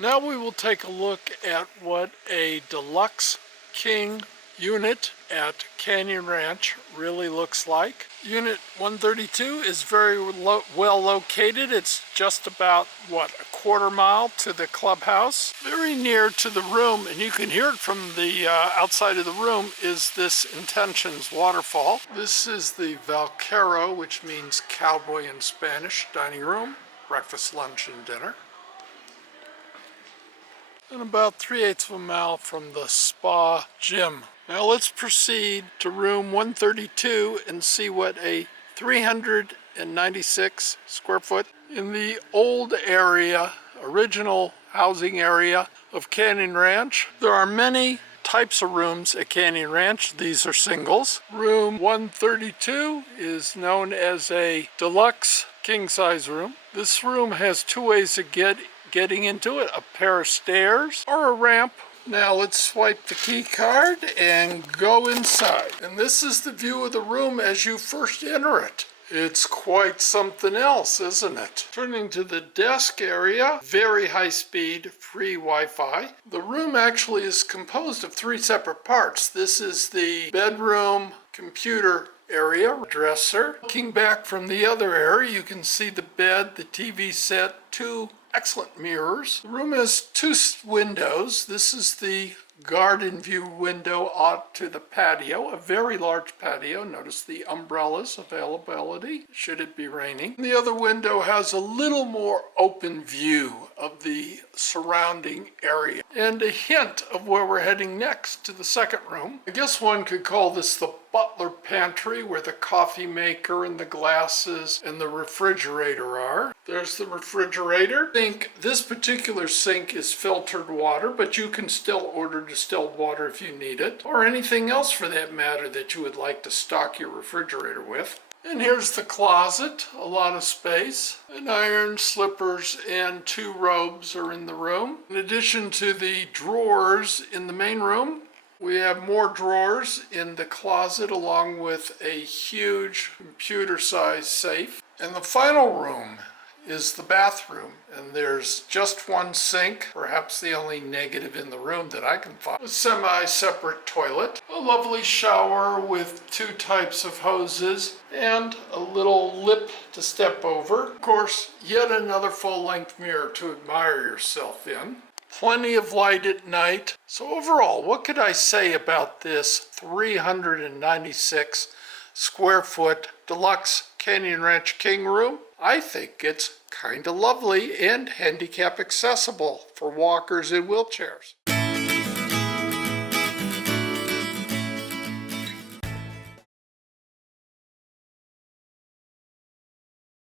Now we will take a look at what a Deluxe King unit at Canyon Ranch really looks like. Unit 132 is very well located. It's just about, what, a quarter mile to the clubhouse. Very near to the room, and you can hear it from the outside of the room, is this Intentions waterfall. This is the Vaquero, which means cowboy in Spanish, dining room, breakfast, lunch, and dinner. And about 3/8 of a mile from the spa gym. Now let's proceed to room 132 and see what a 396 square foot in the old area, original housing area of Canyon Ranch. There are many types of rooms at Canyon Ranch. These are singles. Room 132 is known as a deluxe king size room. This room has two ways to getting into it, a pair of stairs or a ramp. Now let's swipe the key card and go inside. And this is the view of the room as you first enter it. It's quite something else, isn't it? Turning to the desk area, very high speed, free Wi-Fi. The room actually is composed of three separate parts. This is the bedroom, computer area, dresser. Looking back from the other area, you can see the bed, the TV set, two excellent mirrors. The room has two windows. This is the garden view window out to the patio, a very large patio. Notice the umbrellas availability should it be raining. The other window has a little more open view of the surrounding area and a hint of where we're heading next, to the second room. I guess one could call this the butler pantry, where the coffee maker and the glasses and the refrigerator are. There's the refrigerator. This particular sink is filtered water, but you can still order distilled water if you need it, or anything else for that matter that you would like to stock your refrigerator with. And here's the closet, a lot of space. An iron, slippers, and two robes are in the room. In addition to the drawers in the main room, we have more drawers in the closet along with a huge computer-sized safe. And the final room is the bathroom, and there's just one sink, perhaps the only negative in the room that I can find. A semi-separate toilet, a lovely shower with two types of hoses, and a little lip to step over. Of course, yet another full-length mirror to admire yourself in. Plenty of light at night. So overall, what could I say about this 396 square foot deluxe Canyon Ranch King Room? I think it's kind of lovely and handicap accessible for walkers and wheelchairs.